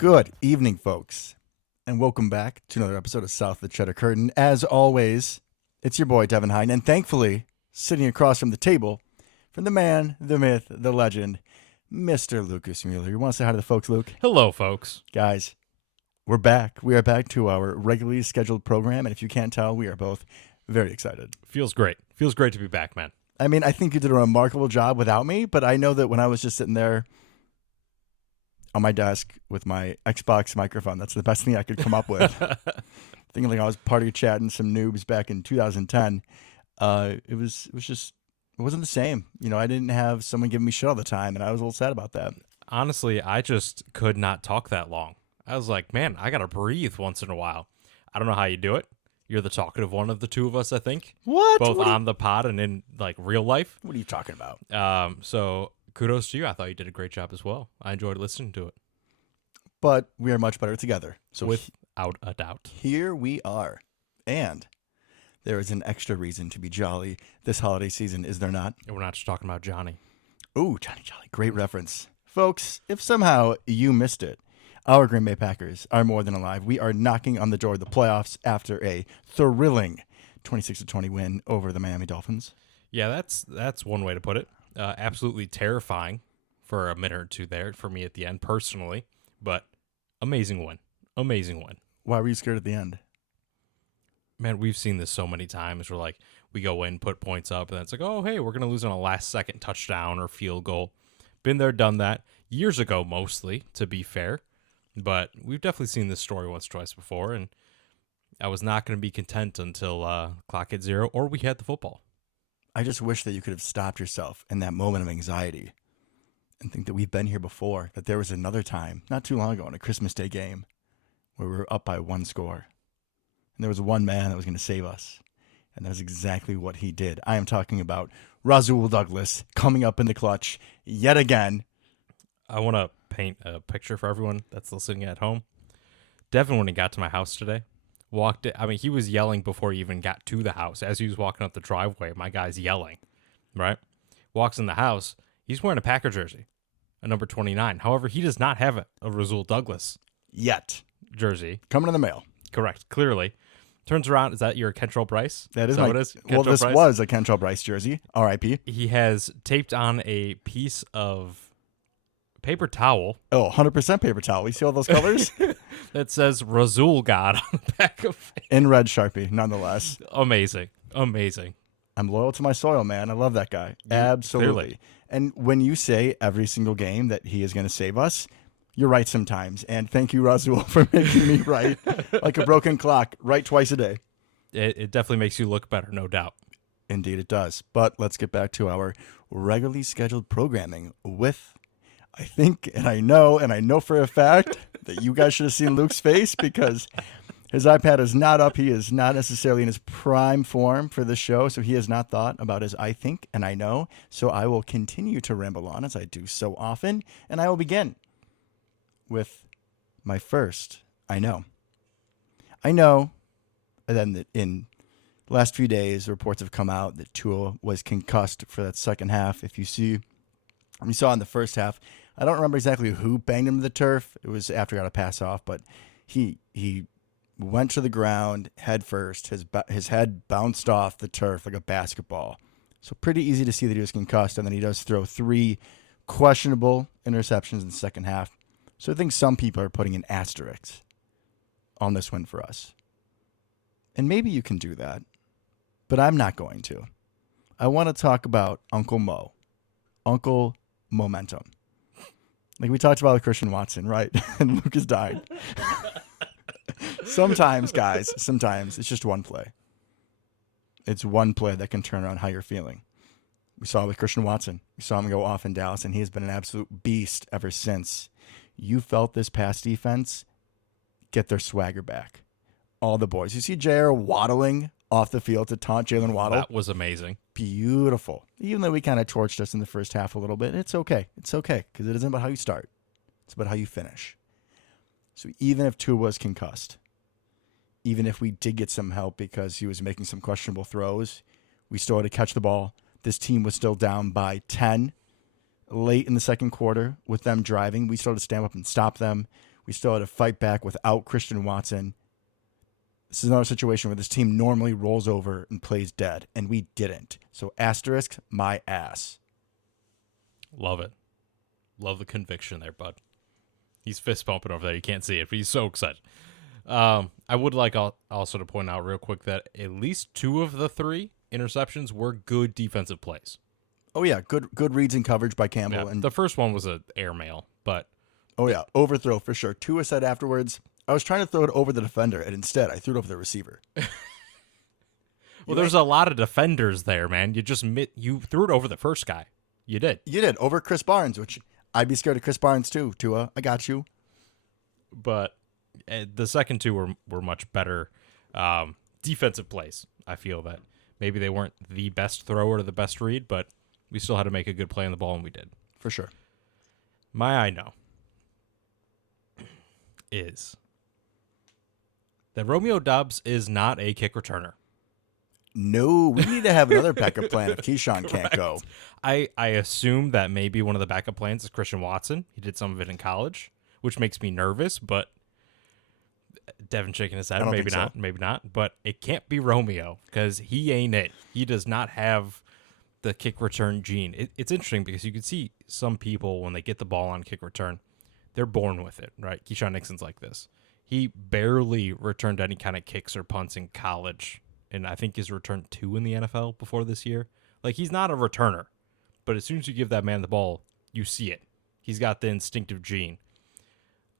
Good evening, folks, and welcome back to another episode of South of the Cheddar Curtain. As always, it's your boy, Devin, and thankfully, sitting across from the table, from the man, the myth, the legend, Mr. Lucas Mueller. You want to say hi to the folks, Luke? Hello, folks. Guys, we're back. We are back to our regularly scheduled program, and if you can't tell, we are both very excited. Feels great. Feels great to be back, man. I mean, I think you did a remarkable job without me, but I know that when I was just sitting there on my desk with my Xbox microphone, that's the best thing I could come up with. Thinking like I was party chatting some noobs back in 2010. It wasn't the same. You know, I didn't have someone giving me shit all the time, and I was a little sad about that. Honestly, I just could not talk that long. I was like, man, I got to breathe once in a while. I don't know how you do it. You're the talkative one of the two of us, I think. What? Both on the pod and in like real life. What are you talking about? So kudos to you. I thought you did a great job as well. I enjoyed listening to it. But we are much better together. So without a doubt. Here we are. And there is an extra reason to be jolly this holiday season, is there not? And we're not just talking about Johnny. Ooh, Johnny Jolly. Great reference. Folks, if somehow you missed it, our Green Bay Packers are more than alive. We are knocking on the door of the playoffs after a thrilling 26-20 win over the Miami Dolphins. Yeah, that's one way to put it. Absolutely terrifying for a minute or two there for me at the end personally, but amazing win. Amazing win. Why were you scared at the end? Man, we've seen this so many times where, like, we go in, put points up, and then it's like, oh, hey, we're going to lose on a last-second touchdown or field goal. Been there, done that. Years ago, mostly, to be fair. But we've definitely seen this story once or twice before, and I was not going to be content until clock hit zero or we had the football. I just wish that you could have stopped yourself in that moment of anxiety and think that we've been here before, that there was another time, not too long ago, in a Christmas Day game where we were up by one score. And there was one man that was going to save us. And that's exactly what he did. I am talking about Rasul Douglas coming up in the clutch yet again. I want to paint a picture for everyone that's listening at home. Devin, when he got to my house today, he was yelling before he even got to the house. As he was walking up the driveway, my guy's yelling, right? Walks in the house. He's wearing a Packer jersey, a number 29. However, he does not have a Rasul Douglas Yet. jersey. Coming in the mail. Correct, clearly. Turns around, is that your Kentrell Bryce? That is what it is? Kentrell this Bryce? was a Kentrell Bryce jersey, R.I.P. He has taped on a piece of paper towel. Oh, 100% paper towel. You see all those colors? That says Rasul God on the back of it. In red Sharpie, nonetheless. Amazing. Amazing. I'm loyal to my soil, man. I love that guy. Absolutely. Clearly. And when you say every single game that he is going to save us, you're right sometimes. And thank you, Rasul, for making me right like a broken clock, right twice a day. It definitely makes you look better, no doubt. Indeed it does. But let's get back to our regularly scheduled programming with, I think, and I know for a fact that you guys should have seen Luke's face because his iPad is not up. He is not necessarily in his prime form for the show, so he has not thought about his I think and I know. So I will continue to ramble on as I do so often, and I will begin with my first I know. I know that in the last few days, reports have come out that Tua was concussed for that second half. If you saw in the first half, I don't remember exactly who banged him to the turf. It was after he got a pass off, but he went to the ground head first. His head bounced off the turf like a basketball. So pretty easy to see that he was concussed, and then he does throw 3 questionable interceptions in the second half. So I think some people are putting an asterisk on this win for us. And maybe you can do that, but I'm not going to. I want to talk about Uncle Mo. Uncle Momentum. Like we talked about with Christian Watson, right? And Lucas died. Sometimes, guys, it's just one play. It's one play that can turn around how you're feeling. We saw it with Christian Watson. We saw him go off in Dallas, and he has been an absolute beast ever since. You felt this pass defense get their swagger back. All the boys. You see J.R. waddling off the field to taunt Jalen Waddle. That was amazing. Beautiful. Even though we kind of torched us in the first half a little bit, it's okay. It's okay because it isn't about how you start. It's about how you finish. So even if Tua was concussed, even if we did get some help because he was making some questionable throws, we still had to catch the ball. This team was still down by 10 late in the second quarter with them driving. We still had to stand up and stop them. We still had to fight back without Christian Watson. This is another situation where this team normally rolls over and plays dead, and we didn't. So asterisk my ass. Love it. Love the conviction there, bud. He's fist pumping over there. You can't see it, but he's so excited. I would like also to point out real quick that at least 2 of the 3 interceptions were good defensive plays. Oh yeah, good reads and coverage by Campbell. Yeah, And the first one was an airmail, but oh yeah, overthrow for sure. Tua said afterwards, I was trying to throw it over the defender, and instead I threw it over the receiver. well, there's a lot of defenders there, man. You threw it over the first guy. You did. You did, over Chris Barnes, which I'd be scared of Chris Barnes too, Tua. I got you. But the second 2 were much better defensive plays. I feel that maybe they weren't the best throw or the best read, but we still had to make a good play on the ball, and we did. For sure. My I know is that Romeo Doubs is not a kick returner. No, we need to have another backup plan if Keyshawn can't go. I assume that maybe one of the backup plans is Christian Watson. He did some of it in college, which makes me nervous, but Devin shaking his head. Maybe not, maybe not. But it can't be Romeo because he ain't it. He does not have the kick return gene. It's interesting because you can see some people when they get the ball on kick return, they're born with it, right? Keyshawn Nixon's like this. He barely returned any kind of kicks or punts in college, and I think he's returned 2 in the NFL before this year. Like, he's not a returner, but as soon as you give that man the ball, you see it. He's got the instinctive gene.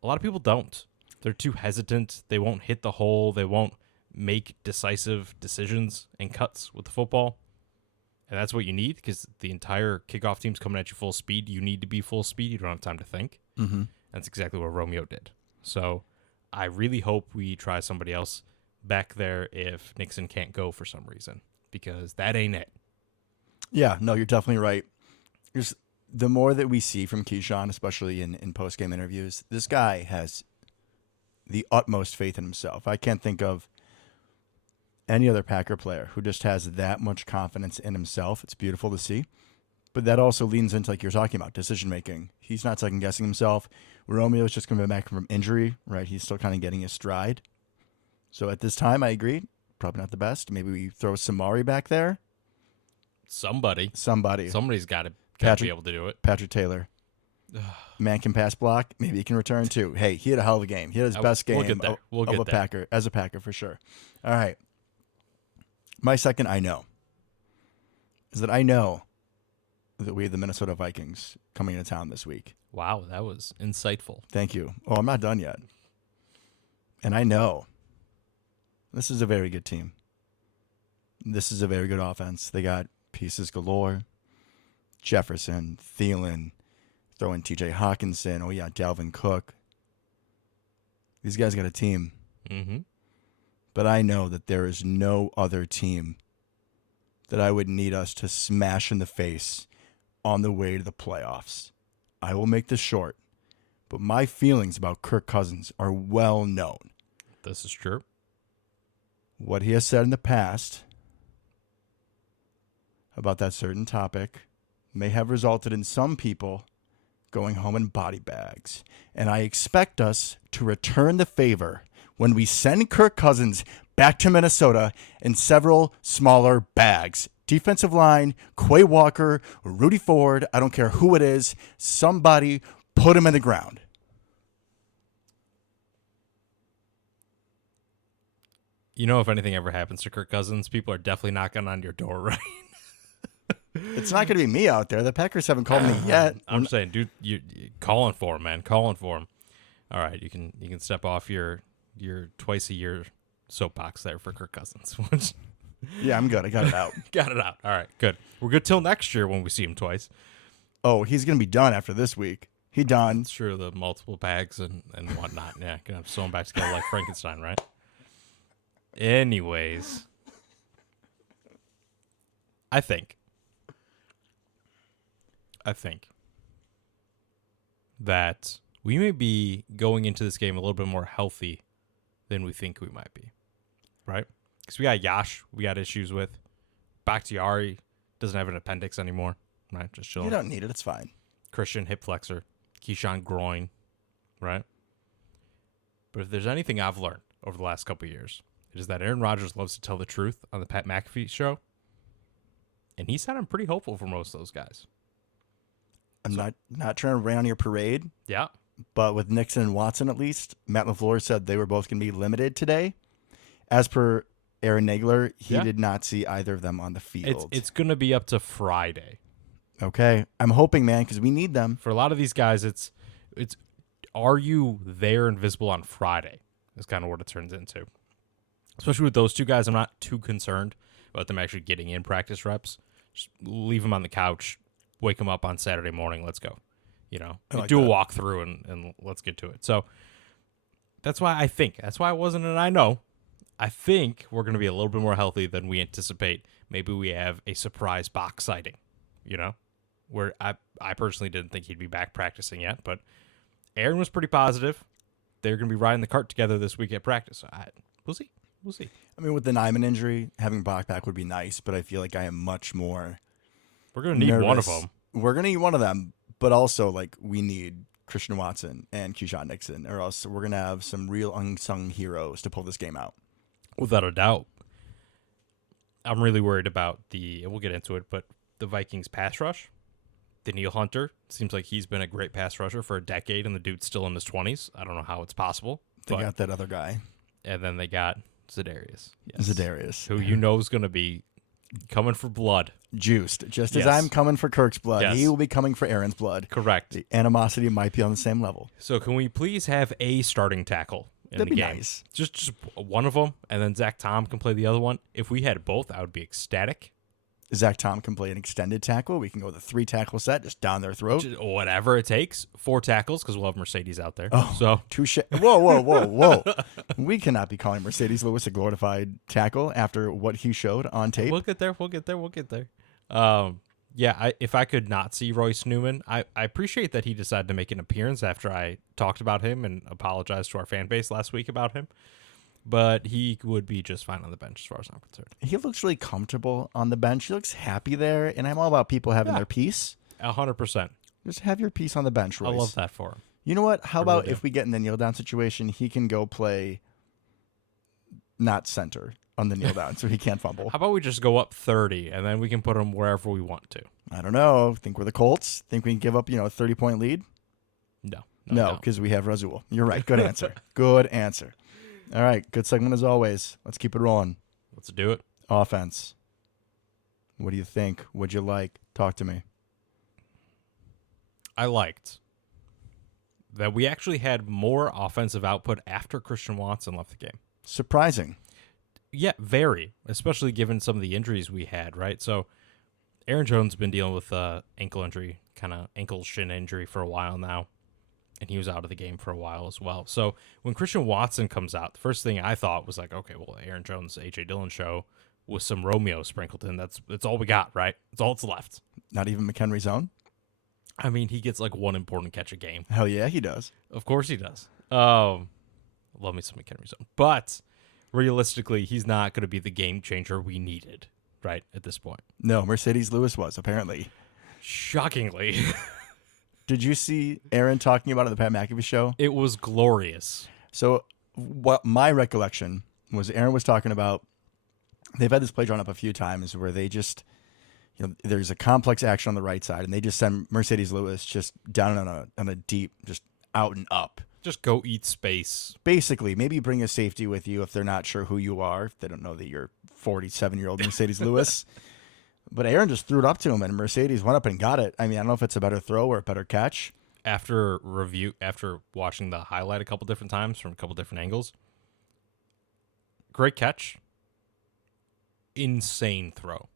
A lot of people don't. They're too hesitant. They won't hit the hole. They won't make decisive decisions and cuts with the football. And that's what you need because the entire kickoff team's coming at you full speed. You need to be full speed. You don't have time to think. Mm-hmm. That's exactly what Romeo did. So I really hope we try somebody else back there if Nixon can't go for some reason because that ain't it. Yeah, no, you're definitely right. The more that we see from Keyshawn, especially in post-game interviews, this guy has the utmost faith in himself. I can't think of any other Packer player who just has that much confidence in himself. It's beautiful to see. But that also leans into, like you're talking about, decision-making. He's not second-guessing himself. Romeo's just coming back from injury, right? He's still kind of getting his stride. So at this time, I agree. Probably not the best. Maybe we throw Samari back there. Somebody's got to be able to do it. Patrick Taylor. Man can pass block. Maybe he can return too. Hey, he had a hell of a game. He had his best game of a Packer, as a Packer for sure. All right. My second I know is that I know that we have the Minnesota Vikings coming into town this week. Wow, that was insightful. Thank you. Oh, I'm not done yet. And I know this is a very good team. This is a very good offense. They got pieces galore. Jefferson, Thielen, throw in TJ Hawkinson. Oh, yeah, Dalvin Cook. These guys got a team. Mm-hmm. But I know that there is no other team that I would need us to smash in the face on the way to the playoffs. I will make this short, but my feelings about Kirk Cousins are well known. This is true. What he has said in the past about that certain topic may have resulted in some people going home in body bags. And I expect us to return the favor when we send Kirk Cousins back to Minnesota in several smaller bags. Defensive line, Quay Walker, Rudy Ford, I don't care who it is, somebody put him in the ground. You know, if anything ever happens to Kirk Cousins, people are definitely knocking on your door, right? It's not going to be me out there. The Packers haven't called me yet. I'm saying, dude, you calling for him, man, calling for him. All right, you can step off your twice a year soapbox there for Kirk Cousins. Yeah, I'm good. I got it out. Got it out. All right, good. We're good till next year when we see him twice. Oh, he's going to be done after this week. He done. It's true, the multiple bags and whatnot. Yeah, gonna have to sew him back together like Frankenstein, right? Anyways, I think that we may be going into this game a little bit more healthy than we think we might be, right? Because we got Yash, we got issues with. Bakhtiari doesn't have an appendix anymore, right? Just chilling. You don't need it. It's fine. Christian hip flexor, Keyshawn groin, right? But if there's anything I've learned over the last couple of years, it is that Aaron Rodgers loves to tell the truth on the Pat McAfee show. And he sounded pretty hopeful for most of those guys. I'm not trying to rain on your parade, Yeah. but with Nixon and Watson at least, Matt LaFleur said they were both going to be limited today. As per Aaron Nagler, he did not see either of them on the field. It's going to be up to Friday. Okay. I'm hoping, man, because we need them. For a lot of these guys, it's are you there and visible on Friday? Is kind of what it turns into. Especially with those two guys, I'm not too concerned about them actually getting in practice reps. Just leave them on the couch, wake them up on Saturday morning. Let's go. Do a walkthrough and let's get to it. So that's why I wasn't, and I know. I think we're going to be a little bit more healthy than we anticipate. Maybe we have a surprise box sighting, where I personally didn't think he'd be back practicing yet, but Aaron was pretty positive. They're going to be riding the cart together this week at practice. We'll see. We'll see. I mean, with the Nyman injury, having Bach back would be nice, but I feel like I am much more. We're going to need one of them. We're going to need one of them, but also, we need Christian Watson and Keyshawn Nixon, or else we're going to have some real unsung heroes to pull this game out. Without a doubt. I'm really worried about we'll get into it, but the Vikings pass rush. Daniil Hunter seems like he's been a great pass rusher for a decade, and the dude's still in his 20s. I don't know how it's possible. They got that other guy. And then they got Za'Darius. Yes. Za'Darius. Who is going to be coming for blood. Juiced. Just as I'm coming for Kirk's blood, he will be coming for Aaron's blood. Correct. The animosity might be on the same level. So can we please have a starting tackle in That'd the be game? Nice. Just one of them, and then Zach Tom can play the other one. If we had both, I would be ecstatic. Zach Tom can play an extended tackle. We can go with a 3-tackle set just down their throat. Whatever it takes. 4 tackles, because we'll have Mercedes out there. Oh, so touche. Whoa. We cannot be calling Mercedes Lewis a glorified tackle after what he showed on tape. We'll get there. If I could not see Royce Newman, I appreciate that he decided to make an appearance after I talked about him and apologized to our fan base last week about him. But he would be just fine on the bench as far as I'm concerned. He looks really comfortable on the bench. He looks happy there, and I'm all about people having their peace. 100%. Just have your piece on the bench, Royce. I love that for him. You know what? How about if we get in the kneel down situation, he can go play not center on the kneel down so he can't fumble. How about we just go up 30 and then we can put him wherever we want to? I don't know. Think we're the Colts? Think we can give up, a 30-point lead? No, because we have Razul. You're right. Good answer. Good answer. All right. Good segment as always. Let's keep it rolling. Let's do it. Offense. What do you think? What'd you like? Talk to me. I liked that we actually had more offensive output after Christian Watson left the game. Surprising. Yeah, very, especially given some of the injuries we had, right? So Aaron Jones has been dealing with ankle injury, kind of ankle shin injury for a while now, and he was out of the game for a while as well. So when Christian Watson comes out, the first thing I thought was like, okay, well, Aaron Jones, A.J. Dillon show with some Romeo sprinkled in. That's all we got, right? That's all that's left. Not even McHenry's own? I mean, he gets like one important catch a game. Hell yeah, he does. Of course he does. Love me some McHenry's own. But realistically, he's not going to be the game changer we needed, right, at this point. No, Mercedes Lewis was, apparently. Shockingly. Did you see Aaron talking about it on the Pat McAfee show? It was glorious. So what my recollection was Aaron was talking about, they've had this play drawn up a few times where they just, there's a complex action on the right side, and they just send Mercedes Lewis just down on a deep, just out and up. Just go eat space. Basically, maybe bring a safety with you if they're not sure who you are, if they don't know that you're 47-year-old Mercedes Lewis. But Aaron just threw it up to him, and Mercedes went up and got it. I mean, I don't know if it's a better throw or a better catch. After watching the highlight a couple different times from a couple different angles, great catch. Insane throw.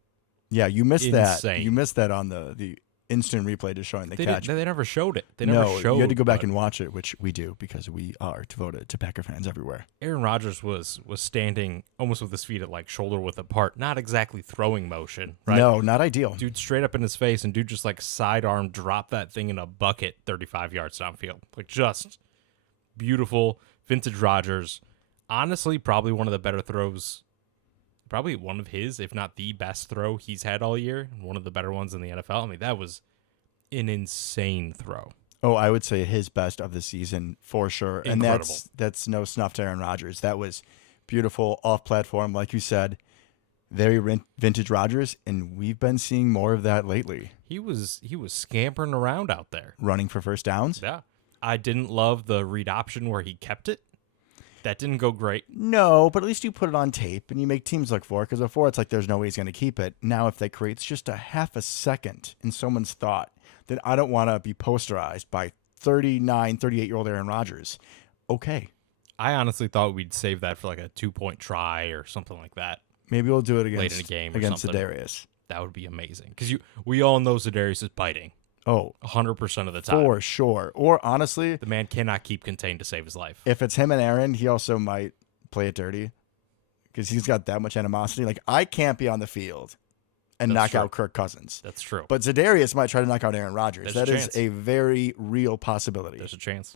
Yeah, you missed that. Insane. You missed that on the instant replay just showing the catch. They never showed it. You had to go back and watch it, which we do because we are devoted to Packer fans everywhere. Aaron Rodgers was standing almost with his feet at like shoulder width apart, not exactly throwing motion, right? No, not ideal. Dude straight up in his face, and dude just like sidearm dropped that thing in a bucket 35 yards downfield. Like just beautiful vintage Rodgers. Honestly, probably one of the better throws. Probably one of his, if not the best throw he's had all year. One of the better ones in the NFL. I mean, that was an insane throw. Oh, I would say his best of the season for sure. And Incredible. that's no snuff to Aaron Rodgers. That was beautiful off platform, like you said, very vintage Rodgers, and we've been seeing more of that lately. He was scampering around out there. Running for first downs. Yeah. I didn't love the read option where he kept it. That didn't go great. No, but at least you put it on tape and you make teams look for it, because before it's like there's no way he's going to keep it. Now, if that creates just a half a second in someone's thought, then I don't want to be posterized by 39, 38-year-old Aaron Rodgers. Okay, I honestly thought we'd save that for like a 2-point try or something like that. maybe we'll do it Late in against, the game or against something. Za'Darius. That would be amazing. Because we all know Za'Darius is biting Oh, 100% of the time. for sure. Or honestly, The man cannot keep contained to save his life. if it's him and Aaron, he also might play it dirty because he's got that much animosity. Like, I can't be on the field and That's knock true. out Kirk Cousins. That's true. But Za'Darius might try to knock out Aaron Rodgers. There's a That is chance. a very real possibility. There's a chance.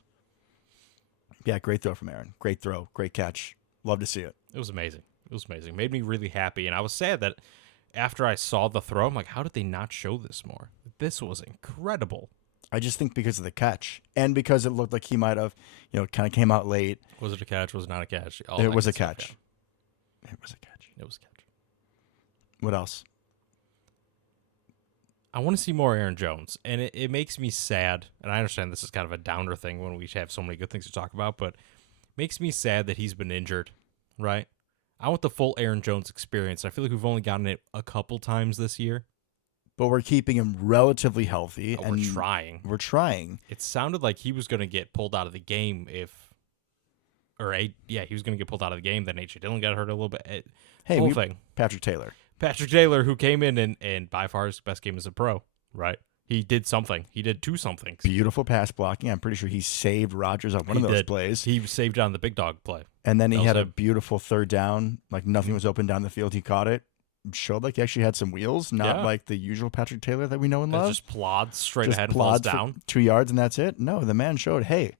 Yeah, great throw from Aaron. Great throw. Great catch. Love to see it. It was amazing. It was amazing. Made me really happy. And I was sad that after I saw the throw, I'm like, how did they not show this more? This was incredible. I just think because of the catch and because it looked like he might have, kind of came out late. Was it a catch? Was it not a catch? All It that was a good stuff, catch. It was a catch. yeah. It was a catch. What else? I want to see more Aaron Jones. And it makes me sad. And I understand this is kind of a downer thing when we have so many good things to talk about, but it makes me sad that he's been injured, right? I want the full Aaron Jones experience. I feel like we've only gotten it a couple times this year. But we're keeping him relatively healthy. But and we're trying. We're trying. It sounded like he was going to get pulled out of the game he was going to get pulled out of the game. Then A.J. Dillon got hurt a little bit. Hey, Whole thing. Patrick Taylor. Patrick Taylor, who came in and by far his best game as a pro, right? He did something. He did two somethings. Beautiful pass blocking. I'm pretty sure he saved Rodgers on one of He those did. plays. He saved it on the big dog play. And then he That had was a him. beautiful third down. Like nothing was open down the field. He caught it. Showed like he actually had some wheels, not Yeah. like the usual Patrick Taylor that we know and It love. just plods straight Just ahead and falls plods for down. 2 yards and that's it. No, the man showed, hey,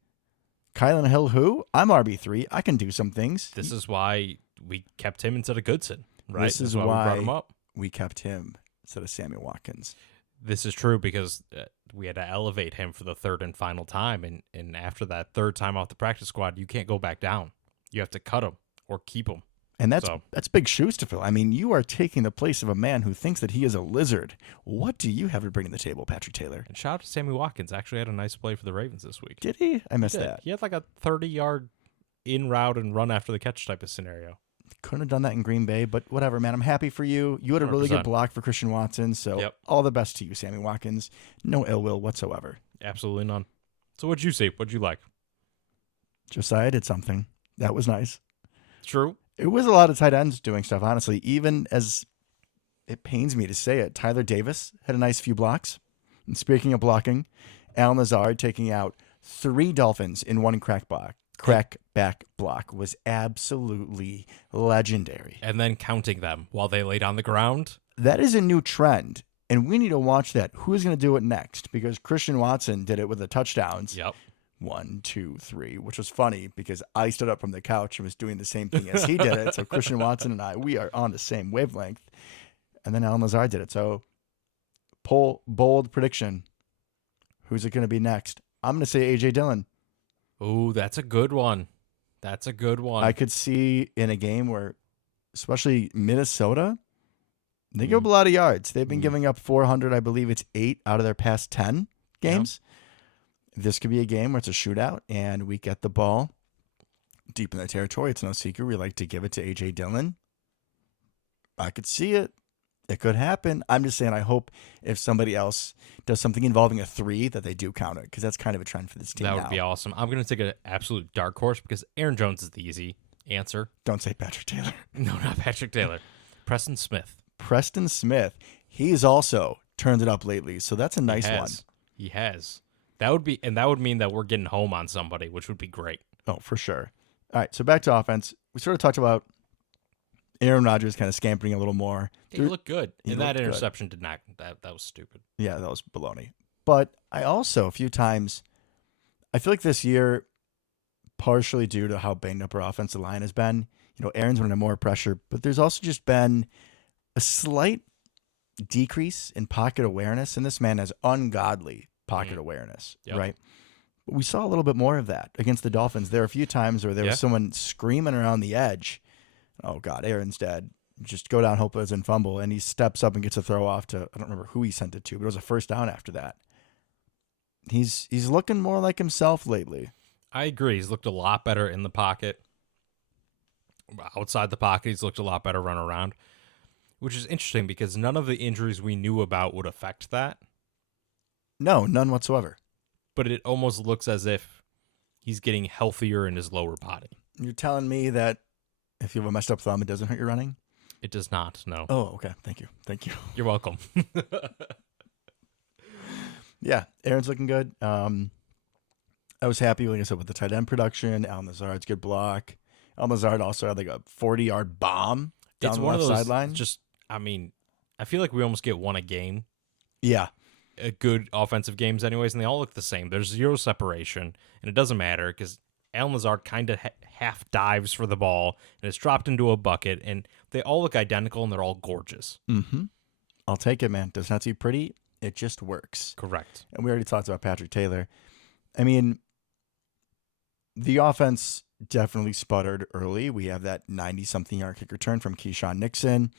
Kylan Hill, who? I'm RB3. I can do some things. This is why we kept him instead of Goodson, right? This is we brought him why- up. We kept him instead of Sammy Watkins. This is true because we had to elevate him for the third and final time. And after that third time off the practice squad, you can't go back down. You have to cut him or keep him. And that's So- that's big shoes to fill. I mean, you are taking the place of a man who thinks that he is a lizard. What do you have to bring to the table, Patrick Taylor? And shout out to Sammy Watkins. Actually had a nice play for the Ravens this week. Did he? I missed He did. that. He had like a 30-yard in route and run after the catch type of scenario. Couldn't have done that in Green Bay, but whatever, man. I'm happy for you. You had a really good 100%. block for Christian Watson, so Yep. all the best to you, Sammy Watkins. No ill will whatsoever. Absolutely none. So what'd you see? What'd you like? Josiah did something. That was nice. True. It was a lot of tight ends doing stuff, honestly. Even as it pains me to say it, Tyler Davis had a nice few blocks. And speaking of blocking, Al Nazard taking out 3 Dolphins in one crackback block was absolutely legendary. And then counting them while they laid on the ground. That is a new trend, and we need to watch that. Who's going to do it next? Because Christian Watson did it with the touchdowns. Yep. 1, 2, 3, which was funny because I stood up from the couch and was doing the same thing as he did it. So Christian Watson and I, we are on the same wavelength. And then Al Nazar did it. So bold prediction. Who's it going to be next? I'm going to say A.J. Dillon. Ooh, that's a good one. That's a good one. I could see in a game where, especially Minnesota, they give up a lot of yards. They've been giving up 400, I believe it's 8 out of their past 10 games. This could be a game where it's a shootout and we get the ball deep in their territory. It's no secret. We like to give it to A.J. Dillon. I could see it. It could happen. I'm just saying I hope if somebody else does something involving a 3 that they do count it because that's kind of a trend for this team that now. would be awesome. I'm going to take an absolute dark horse because Aaron Jones is the easy answer. Don't say Patrick Taylor. No, not Patrick Taylor. Preston Smith. Preston Smith. He's also turned it up lately, so that's a nice He one. has. He has. That would mean that we're getting home on somebody, which would be great. Oh, for sure. All right, so back to offense. We sort of talked about Aaron Rodgers kind of scampering a little more. He looked good. He And that looked good. interception did not. That was stupid. Yeah, that was baloney. But I also, a few times, I feel like this year, partially due to how banged up our offensive line has been, Aaron's running more pressure, but there's also just been a slight decrease in pocket awareness, and this man has ungodly pocket awareness, Yep. right? But we saw a little bit more of that against the Dolphins. There were a few times where there was someone screaming around the edge. Oh, God, Aaron's dead. Just go down, hope it doesn't fumble. And he steps up and gets a throw off to, I don't remember who he sent it to, but it was a first down after that. He's looking more like himself lately. I agree. He's looked a lot better in the pocket. Outside the pocket, he's looked a lot better run around, which is interesting because none of the injuries we knew about would affect that. No, none whatsoever. But it almost looks as if he's getting healthier in his lower body. You're telling me that if you have a messed up thumb, it doesn't hurt your running? It does not, no. Oh, okay. Thank you. You're welcome. Yeah, Aaron's looking good. I was happy, like I said, with the tight end production. Al Nazard's good block. Al Nazard also had like a 40-yard bomb down the left sideline. I feel like we almost get one a game. Yeah. Good offensive games anyways, and they all look the same. There's zero separation, and it doesn't matter because Al Nazard kind of half dives for the ball, and it's dropped into a bucket, and they all look identical, and they're all gorgeous. Mm-hmm. I'll take it, man. Does not seem pretty. It just works. Correct. And we already talked about Patrick Taylor. I mean, the offense definitely sputtered early. We have that 90-something yard kick return from Keyshawn Nixon.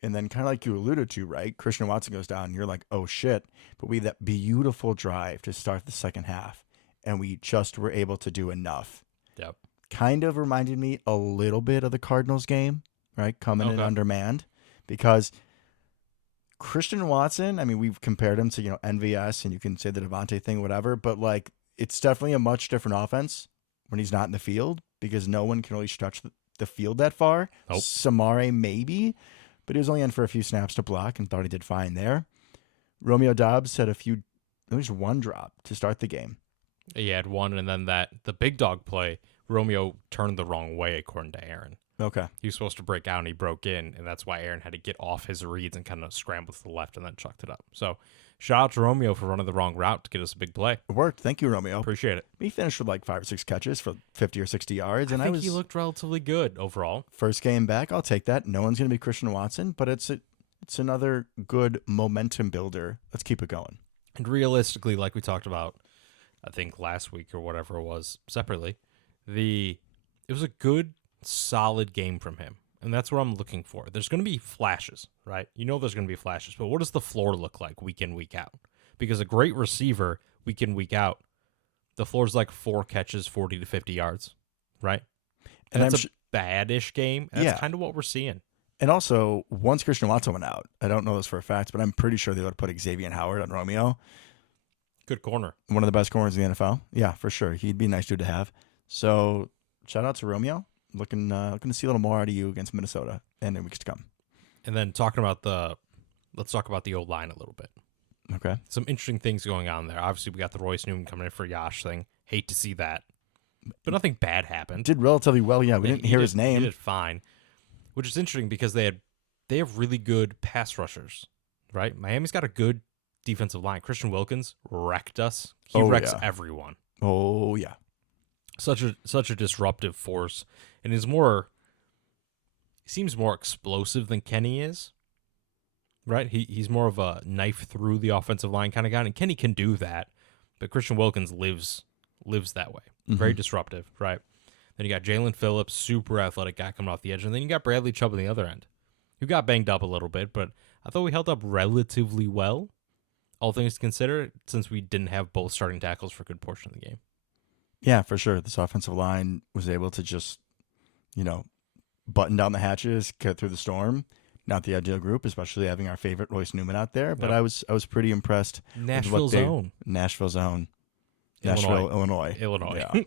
And then kind of like you alluded to, right? Christian Watson goes down and you're like, oh, shit. But we had that beautiful drive to start the second half. And we just were able to do enough. Yep. Kind of reminded me a little bit of the Cardinals game, right? Coming in undermanned. Because Christian Watson, I mean, we've compared him to, NVS, and you can say the Devontae thing, whatever. But, like, it's definitely a much different offense when he's not in the field because no one can really stretch the field that far. Nope. Samare, maybe. But he was only in for a few snaps to block and thought he did fine there. Romeo Doubs had at least one drop to start the game. He had one, and then the big dog play, Romeo turned the wrong way, according to Aaron. Okay. He was supposed to break out, and he broke in, and that's why Aaron had to get off his reads and kind of scramble to the left and then chucked it up. So shout out to Romeo for running the wrong route to get us a big play. It worked. Thank you, Romeo. Appreciate it. He finished with like 5 or 6 catches for 50 or 60 yards. And I think he looked relatively good overall. First game back, I'll take that. No one's going to be Christian Watson, but it's another good momentum builder. Let's keep it going. And realistically, like we talked about, I think last week or whatever it was separately, it was a good, solid game from him. And that's what I'm looking for. There's going to be flashes, right? There's going to be flashes. But what does the floor look like week in, week out? Because a great receiver, week in, week out, the floor's like 4 catches, 40 to 50 yards, right? And that's a bad-ish game. That's kind of what we're seeing. And also, once Christian Watson went out, I don't know this for a fact, but I'm pretty sure they would have put Xavier Howard on Romeo. Good corner. One of the best corners in the NFL. Yeah, for sure. He'd be a nice dude to have. So, shout out to Romeo. Looking to see a little more out of you against Minnesota and in weeks to come. And then let's talk about the O-line a little bit. Okay. Some interesting things going on there. Obviously, we got the Royce Newman coming in for Yash thing. Hate to see that. But nothing bad happened. Did relatively well. Yeah, we didn't hear his name. He did fine. Which is interesting because they have really good pass rushers, right? Miami's got a good defensive line. Christian Wilkins wrecked us. He wrecks everyone. Oh, yeah. Such a disruptive force. And he seems more explosive than Kenny is. Right? He's more of a knife through the offensive line kind of guy. And Kenny can do that. But Christian Wilkins lives that way. Very disruptive, right? Then you got Jalen Phillips, super athletic guy coming off the edge. And then you got Bradley Chubb on the other end, who got banged up a little bit, but I thought we held up relatively well, all things considered, since we didn't have both starting tackles for a good portion of the game. Yeah, for sure. This offensive line was able to just, button down the hatches, cut through the storm. Not the ideal group, especially having our favorite Royce Newman out there, but I was pretty impressed. Nashville zone. Illinois. Yeah.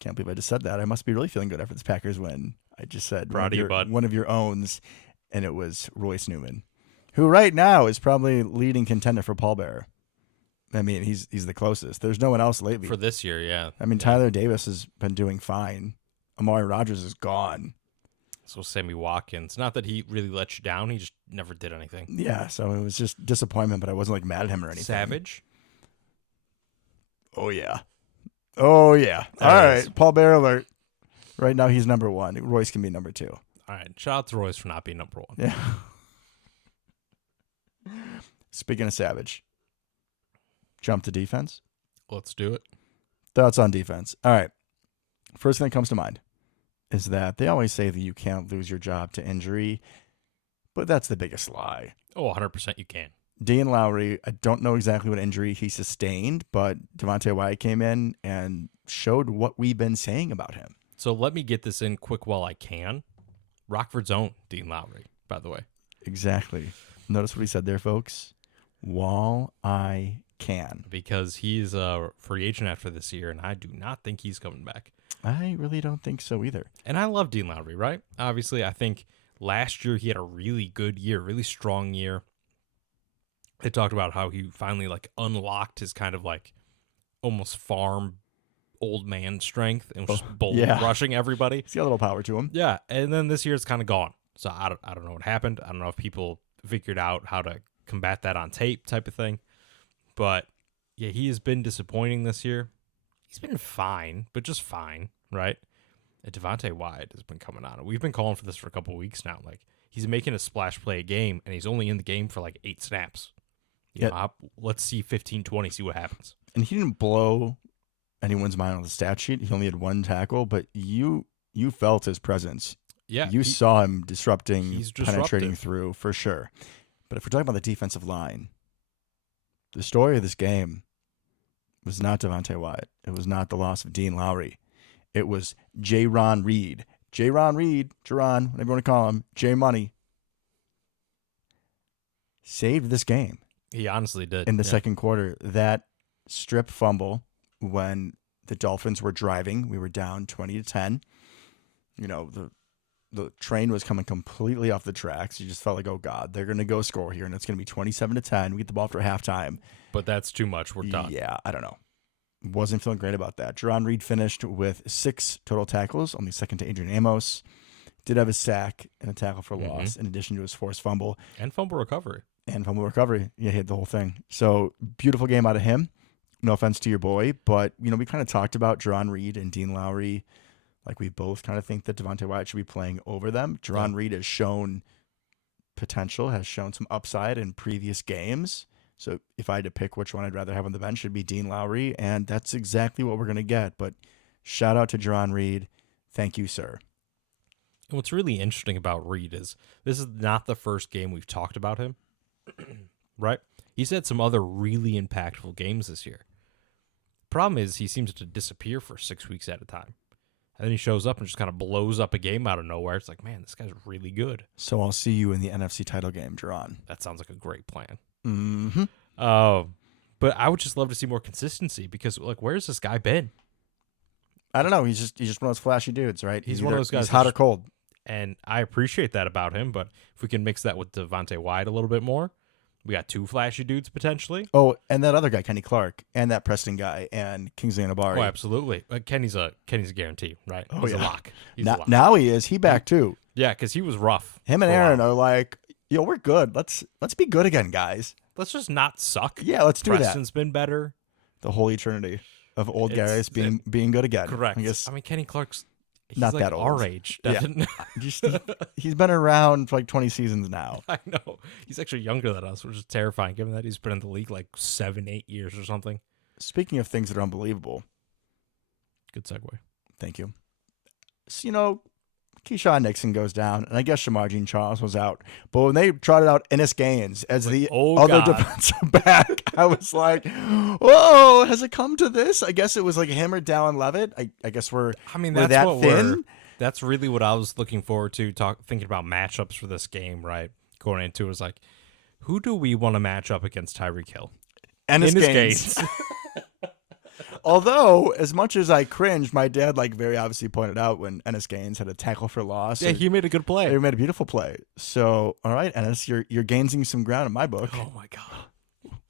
Can't believe I just said that. I must be really feeling good after this Packers win. I just said one of your owns, and it was Royce Newman, who right now is probably leading contender for pallbearer. I mean, he's the closest. There's no one else lately. For this year, yeah. I mean, Tyler Davis has been doing fine. Amari Rodgers is gone. So Sammy Watkins. Not that he really let you down. He just never did anything. Yeah, so it was just disappointment, but I wasn't mad at him or anything. Savage? Oh, yeah. All right, pallbearer alert. Right now he's number 1. Royce can be number 2. All right, shout out to Royce for not being number 1. Yeah. Speaking of Savage, jump to defense? Let's do it. Thoughts on defense. All right. First thing that comes to mind is that they always say that you can't lose your job to injury, but that's the biggest lie. Oh, 100% you can. Dean Lowry, I don't know exactly what injury he sustained, but Devontae Wyatt came in and showed what we've been saying about him. So let me get this in quick while I can. Rockford's own Dean Lowry, by the way. Exactly. Notice what he said there, folks. While I can. Because he's a free agent after this year, and I do not think he's coming back. I really don't think so either. And I love Dean Lowry, right? Obviously, I think last year he had a really good year, really strong year. They talked about how he finally like unlocked his kind of like almost farm old man strength and was just bull rushing everybody. He's got a little power to him. Yeah, and then this year it's kind of gone. So I don't know what happened. I don't know if people figured out how to combat that on tape type of thing. But yeah, he has been disappointing this year. He's been fine, but just fine, right? And Devontae Wyatt has been coming on. We've been calling for this for a couple of weeks now. Like, he's making a splash play a game, and he's only in the game for like 8 snaps. Let's see 15, 20, see what happens. And he didn't blow anyone's mind on the stat sheet. He only had 1 tackle, but you felt his presence. Yeah. You saw him disrupting, he's penetrating through, for sure. But if we're talking about the defensive line, the story of this game was not Devontae Wyatt. It was not the loss of Dean Lowry. It was J-Ron Reed. J-Ron Reed, Jerron, whatever you want to call him, J-Money, saved this game. He honestly did. In the second quarter, that strip fumble when the Dolphins were driving, we were down 20-10. You know, the train was coming completely off the tracks. You just felt like, oh God, they're going to go score here, and it's going to be 27-10. We get the ball for halftime. But that's too much. We're done. Yeah, I don't know. Wasn't feeling great about that. Jerron Reed finished with 6 total tackles, only second to Adrian Amos. Did have a sack and a tackle for loss, in addition to his forced fumble. And fumble recovery. Yeah, he had the whole thing. So, beautiful game out of him. No offense to your boy, but, you know, we kind of talked about Jerron Reed and Dean Lowry. Like, we both kind of think that Devontae Wyatt should be playing over them. Jerron Reed has shown potential, has shown some upside in previous games. So if I had to pick which one I'd rather have on the bench, it'd be Dean Lowry, and that's exactly what we're going to get. But shout out to Jerron Reed. Thank you, sir. And what's really interesting about Reed is this is not the first game we've talked about him, right? He's had some other really impactful games this year. Problem is he seems to disappear for 6 weeks at a time. And then he shows up and just kind of blows up a game out of nowhere. It's like, man, this guy's really good. So I'll see you in the NFC title game, Jerron. That sounds like a great plan. Mm-hmm. But I would just love to see more consistency because, like, where's this guy been? I don't know. He's just one of those flashy dudes, right? He's one of those guys. He's hot or cold. And I appreciate that about him. But if we can mix that with Devontae Wyatt a little bit more, we got 2 flashy dudes potentially. Oh, and that other guy, Kenny Clark, and that Preston guy, and Kingsley Anabari. Oh, absolutely. Kenny's a guarantee, right? Oh, He's yeah. a lock. Now he is. He back too. Yeah, because he was rough. Him and Aaron are like, yo, we're good. Let's be good again, guys. Let's just not suck. Yeah, let's do Preston's been better. The whole eternity of old guys being good again. Correct. I mean, Kenny Clark's not like that old. our age. Devin. Yeah. He's been around for like 20 seasons now. I know. He's actually younger than us, which is terrifying, given that he's been in the league like 7-8 years or something. Speaking of things that are unbelievable. Good segue. Thank you. So, you know, Keyshawn Nixon goes down, and I guess Shamar Jean Charles was out. But when they trotted out Ennis Gaines as the other defensive back, I was like, whoa, has it come to this? I guess it was like him or Dallin Levitt. I guess we're that thin. That's really what I was looking forward to, thinking about matchups for this game, right? Going into it was like, who do we want to match up against Tyreek Hill? Ennis Gaines. Although, as much as I cringed, my dad very obviously pointed out when Ennis Gaines had a tackle for loss. Yeah, he made a good play. He made a beautiful play. So, all right, Ennis, you're gaining some ground in my book. Oh my god.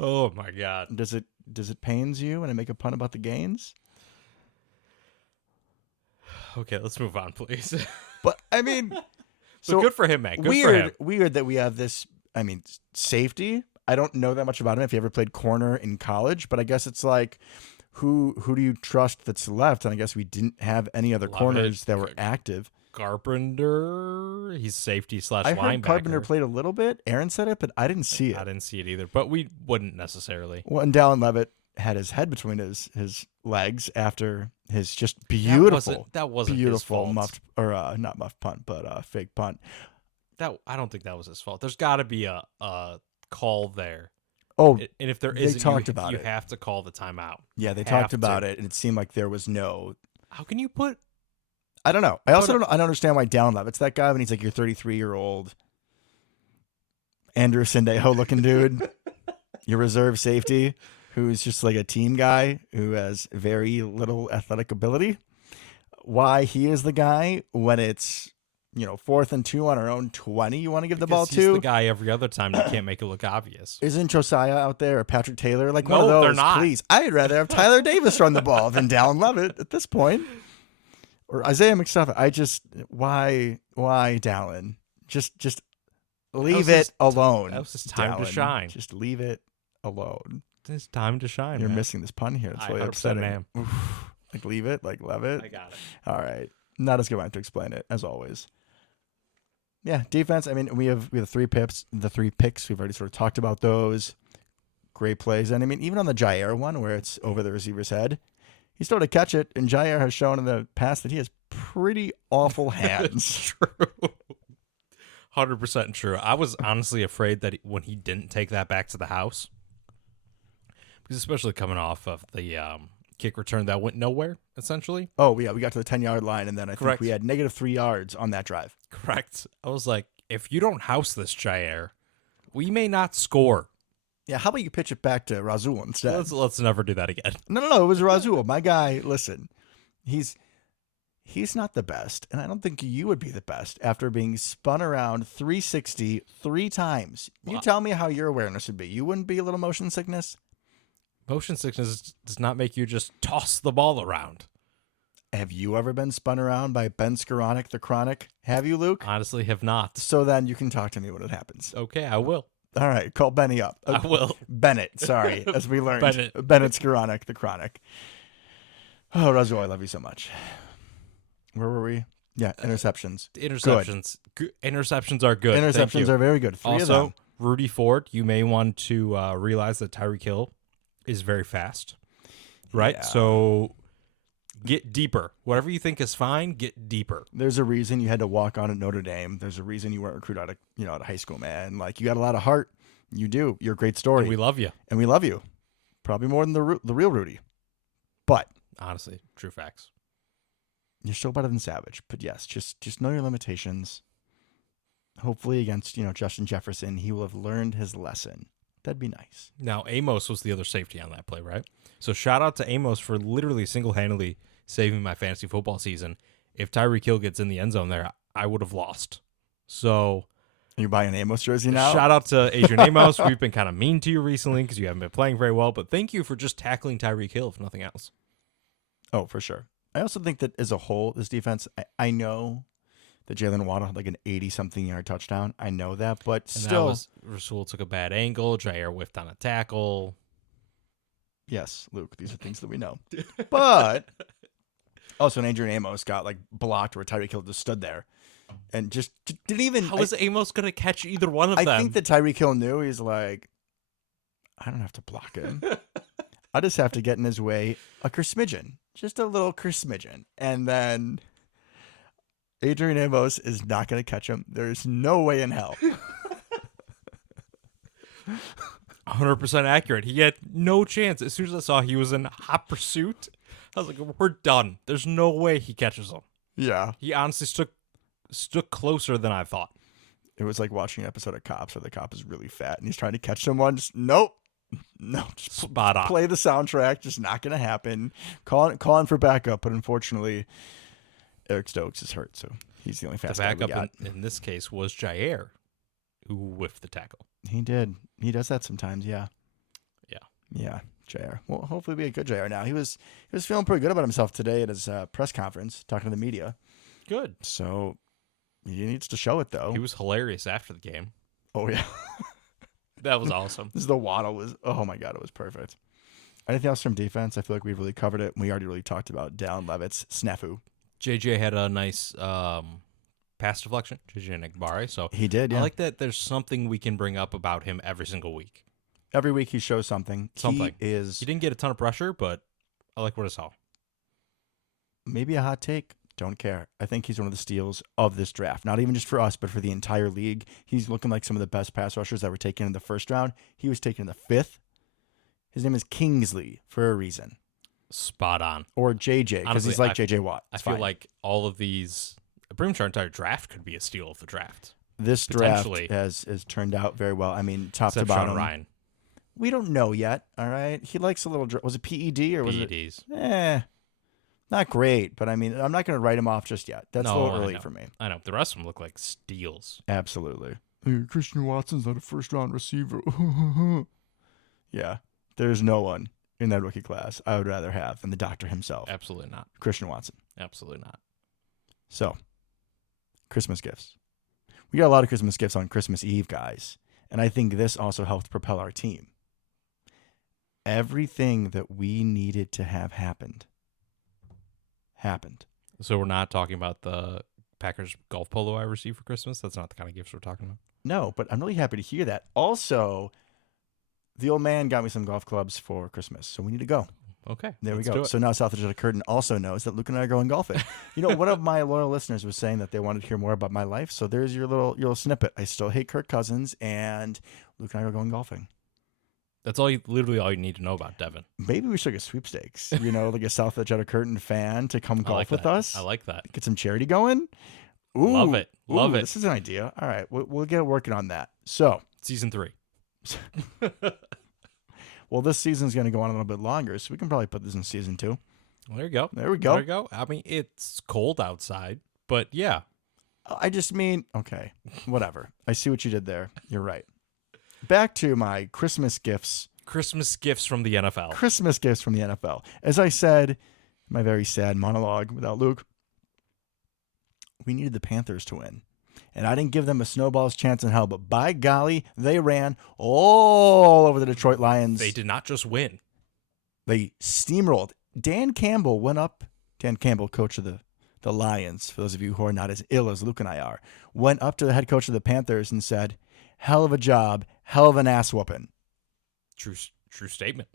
Oh my god. Does it pains you when I make a pun about the Gaines? Okay, let's move on, please. But I mean, so good for him, man. Good for him. Weird that we have this. I mean, safety. I don't know that much about him if he ever played corner in college, but I guess it's like, who do you trust that's left? And I guess we didn't have any other corners that were active. Carpenter. He's safety slash I linebacker. heard Carpenter played a little bit. Aaron said it, but I didn't see it. I didn't see it either, but we wouldn't necessarily. Well, and Dallin Levitt had his head between his legs after his just beautiful, That wasn't his beautiful fault. muffed, or not muffed punt, but fake punt. I don't think that was his fault. There's got to be a call there. Oh, And if there they isn't, talked about you it. have to call the timeout. yeah, they Have talked to. about it, and it seemed like there was no. How can you put? I don't know. I don't understand why Dallin Levitt's that guy when he's like your 33-year-old Andrew Sendejo looking dude, your reserve safety, who's just like a team guy who has very little athletic ability. Why he is the guy when it's 4th and 2 on our own 20 you want to give the ball Because he's to? the guy every other time. You can't make it look obvious. Isn't Josiah out there or Patrick Taylor? Like No, one of those, they're not. please. I'd rather have Tyler Davis run the ball than Dallin Levitt at this point. Or Isaiah McStuffin. Why Dallin? Just leave it alone. That was his time to Dallin. shine. Just leave it alone. It's time to shine. You're man. missing this pun here. It's I really 100% upsetting. am. Oof. Like leave it, like love it. I got it. All right. Not as good one to explain it, as always. Yeah, defense. I mean, we have the three picks. We've already sort of talked about those. Great plays. And I mean, even on the Jair one where it's over the receiver's head, he started to catch it, and Jair has shown in the past that he has pretty awful hands. True. 100% true. I was honestly afraid that when he didn't take that back to the house, because especially coming off of the kick return that went nowhere, essentially. Oh, yeah, we got to the 10-yard line, and then I Correct. think we had negative 3 yards on that drive. Correct. I was like, if you don't house this Jair, we may not score. Yeah, how about you pitch it back to Razul instead? Let's never do that again. No, it was Razul. My guy, listen, he's not the best, and I don't think you would be the best after being spun around 360 3 times. You tell me how your awareness would be. You wouldn't be a little motion sickness? Motion sickness does not make you just toss the ball around. Have you ever been spun around by Ben Skoranek, the Chronic? Have you, Luke? Honestly, have not. So then you can talk to me when it happens. Okay, I will. All right, call Benny up. I will. Bennett, sorry, as we learned. Bennett. Bennett Skoranek, the Chronic. Oh, Razul, I love you so much. Where were we? Yeah, interceptions. Interceptions. Interceptions are good. Interceptions are very good. 3 of Also, them. Rudy Ford, you may want to realize that Tyreek Hill is very fast, right? Yeah. So get deeper. Whatever you think is fine, get deeper. There's a reason you had to walk on at Notre Dame. There's a reason you weren't recruited out of out of high school, man. Like you got a lot of heart. You do. You're a great story, And we love you. and we love you. Probably more than the real Rudy, but Honestly, true facts. you're still better than Savage. But yes, just know your limitations. Hopefully, against Justin Jefferson, he will have learned his lesson. That'd be nice. Now, Amos was the other safety on that play, right? So shout out to Amos for literally single-handedly saving my fantasy football season. If Tyreek Hill gets in the end zone there, I would have lost. So Are you buying an Amos jersey now? shout out to Adrian Amos. We've been kind of mean to you recently because you haven't been playing very well, but thank you for just tackling Tyreek Hill, if nothing else. Oh, for sure. I also think that as a whole, this defense, I know that Jalen Waddle had like an 80-something yard touchdown. I know that, but And still. that was Rasul took a bad angle. Jair whiffed on a tackle. Yes, Luke, these are things that we know. But also, an Adrian Amos got like blocked where Tyreek Hill just stood there and just didn't even. How is Amos going to catch either one of them? I think that Tyreek Hill knew. He's like, I don't have to block him. I just have to get in his way a kersmidgen, just a little kersmidgen. And then Adrian Amos is not going to catch him. There's no way in hell. 100% accurate. He had no chance. As soon as I saw he was in hot pursuit, I was like, we're done. There's no way he catches him. Yeah. He honestly stuck closer than I thought. It was like watching an episode of Cops where the cop is really fat and he's trying to catch someone. Just, nope. No, just Spot on. play the soundtrack. Just not going to happen. Calling for backup, but unfortunately, Eric Stokes is hurt, so he's the only The fast guy we got. backup in this case was Jair, who whiffed the tackle. He did. He does that sometimes, yeah. Yeah. Yeah, JR. Well, hopefully be a good JR now. He was feeling pretty good about himself today at his press conference, talking to the media. Good. So he needs to show it, though. He was hilarious after the game. Oh, yeah. That was awesome. This is the Waddle was, oh, my God, it was perfect. Anything else from defense? I feel like we've really covered it. We already really talked about Dallin Levitt's snafu. JJ had a nice pass deflection, JJ Nigbari. So He did, I yeah. like that there's something we can bring up about him every single week. Every week he shows something. Something. He is He didn't get a ton of pressure, but I like what I saw. maybe a hot take. Don't care. I think he's one of the steals of this draft. Not even just for us, but for the entire league. He's looking like some of the best pass rushers that were taken in the first round. He was taken in the fifth. His name is Kingsley for a reason. Spot on. Or JJ, because Honestly, he's like JJ Watt. I It's feel fine. like all of these, pretty much our entire draft could be a steal of the draft. This draft potentially. has turned out very well. I mean, top to Except Sean bottom. Ryan. We don't know yet, all right? He likes a little... Was it PED or was PEDs. it... Not great, but I mean, I'm not going to write him off just yet. That's a No, little I early know. for me. I know. The rest of them look like steals. Absolutely. Christian Watson's not a first-round receiver. Yeah. There's no one in that rookie class I would rather have than the doctor himself, Absolutely not. Christian Watson. Absolutely not. So, Christmas gifts. We got a lot of Christmas gifts on Christmas Eve, guys. And I think this also helped propel our team. Everything that we needed to have happened. So we're not talking about the Packers golf polo I received for Christmas? That's not the kind of gifts we're talking about. No, but I'm really happy to hear that. Also, the old man got me some golf clubs for Christmas, so we need to go. Okay. There let's we do go. it. So now South Dakota Curtin also knows that Luke and I are going golfing. You know, one of my loyal listeners was saying that they wanted to hear more about my life. So there's your little snippet. I still hate Kirk Cousins, and Luke and I are going golfing. That's literally all you need to know about Devin. Maybe we should get sweepstakes. You know, like a South Dakota Curtin fan to come I golf like with that. us. I like that. Get some charity going. Ooh, Love it. Love it. This is an idea. All right, we'll get working on that. So, Season 3. well, this season's going to go on a little bit longer, so we can probably put this in season 2. Well, there you go. There we go. There you go. I mean, it's cold outside, but yeah. I just mean, okay, whatever. I see what you did there. You're right. Back to my Christmas gifts. Christmas gifts from the NFL. Christmas gifts from the NFL. As I said in my very sad monologue without Luke, we needed the Panthers to win. And I didn't give them a snowball's chance in hell, but by golly, they ran all over the Detroit Lions. They did not just win. They steamrolled. Dan Campbell went up. Dan Campbell, coach of the Lions, for those of you who are not as ill as Luke and I are, went up to the head coach of the Panthers and said, hell of a job, hell of an ass whooping. True statement.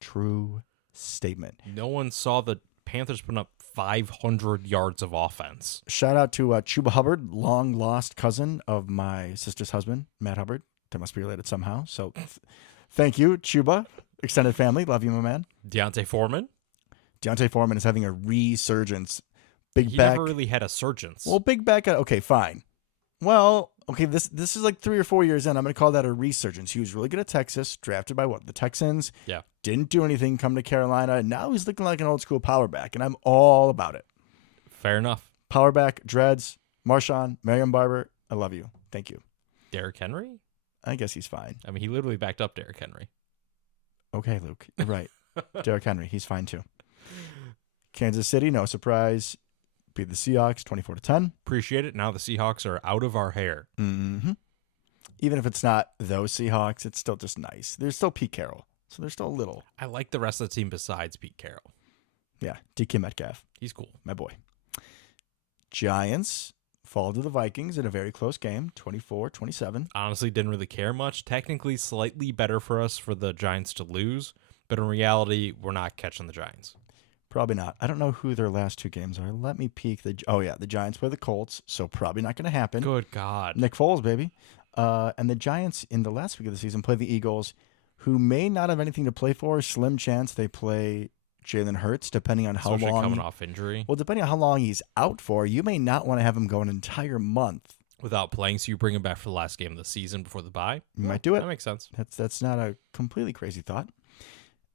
True statement. No one saw the Panthers putting up 500 yards of offense. Shout out to Chuba Hubbard, long lost cousin of my sister's husband, Matt Hubbard. They must be related somehow. So thank you, Chuba. Extended family. Love you, my man. Deontay Foreman. Deontay Foreman is having a resurgence. Big He back. never really had a surgence. Well, big back. Okay, fine. Well, okay, this is like 3 or 4 years in. I'm going to call that a resurgence. He was really good at Texas, drafted by what? The Texans. Yeah. Didn't do anything, come to Carolina. And now he's looking like an old school power back, and I'm all about it. Fair enough. Power back, Dreads, Marshawn, Marion Barber. I love you. Thank you. Derrick Henry? I guess he's fine. I mean, he literally backed up Derrick Henry. Okay, Luke. You're right. Derrick Henry, he's fine too. Kansas City, no surprise. Beat the Seahawks 24-10. Appreciate it. Now the Seahawks are out of our hair. Mm-hmm. Even if it's not those Seahawks, it's still just nice. There's still Pete Carroll, so there's still a little. I like the rest of the team besides Pete Carroll. Yeah, DK Metcalf, He's cool. my boy. Giants fall to the Vikings in a very close game, 24-27. Honestly, didn't really care much. Technically, slightly better for us for the Giants to lose, but in reality, we're not catching the Giants. Probably not. I don't know who their last 2 games are. Let me peek. The Giants play the Colts, so probably not going to happen. Good God. Nick Foles, baby. And the Giants in the last week of the season play the Eagles, who may not have anything to play for. Slim chance they play Jalen Hurts, depending on how Especially long. coming off injury. Well, depending on how long he's out for, you may not want to have him go an entire month. Without playing, so you bring him back for the last game of the season before the bye. You might do it. That makes sense. That's not a completely crazy thought.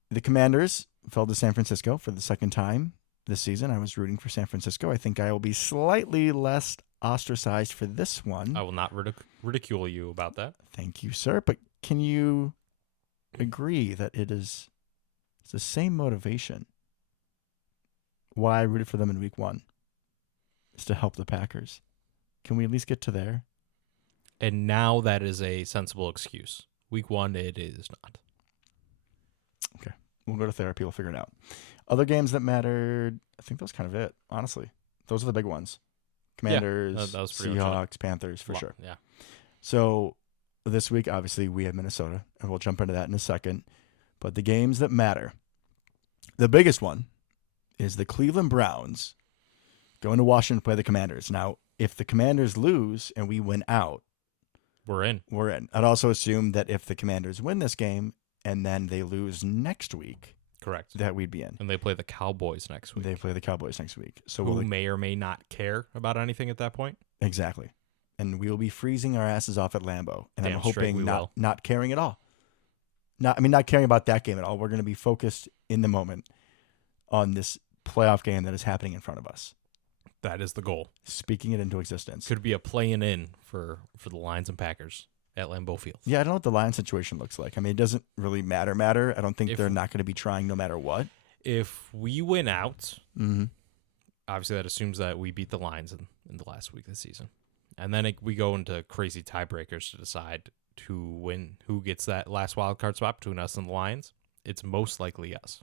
The Commanders fell to San Francisco for the second time this season. I was rooting for San Francisco. I think I will be slightly less ostracized for this one. I will not ridicule you about that. Thank you, sir. But can you agree that it's the same motivation why I rooted for them in week 1 is to help the Packers? Can we at least get to there? And now that is a sensible excuse. Week 1, it is not. We'll go to therapy. We'll figure it out. Other games that mattered, I think that was kind of it, honestly. Those are the big ones. Commanders, that was pretty much Seahawks, Panthers, for sure. Yeah. So this week, obviously, we have Minnesota, and we'll jump into that in a second. But the games that matter, the biggest one is the Cleveland Browns going to Washington to play the Commanders. Now, if the Commanders lose and we win out, We're in. we're in. I'd also assume that if the Commanders win this game and then they lose next week, Correct. that we'd be in. And they play the Cowboys next week. They play the Cowboys next week. So who may or may not care about anything at that point. Exactly. And we will be freezing our asses off at Lambeau. And Damn I'm straight hoping we will. not caring at all. Not caring about that game at all. We're going to be focused in the moment on this playoff game that is happening in front of us. That is the goal. Speaking it into existence. Could be a playing in for the Lions and Packers at Lambeau Field. Yeah, I don't know what the Lions situation looks like. I mean, it doesn't really matter. I don't think they're not going to be trying no matter what. If we win out, Mm-hmm. obviously that assumes that we beat the Lions in the last week of the season. And then we go into crazy tiebreakers to decide who gets that last wild card spot between us and the Lions. It's most likely us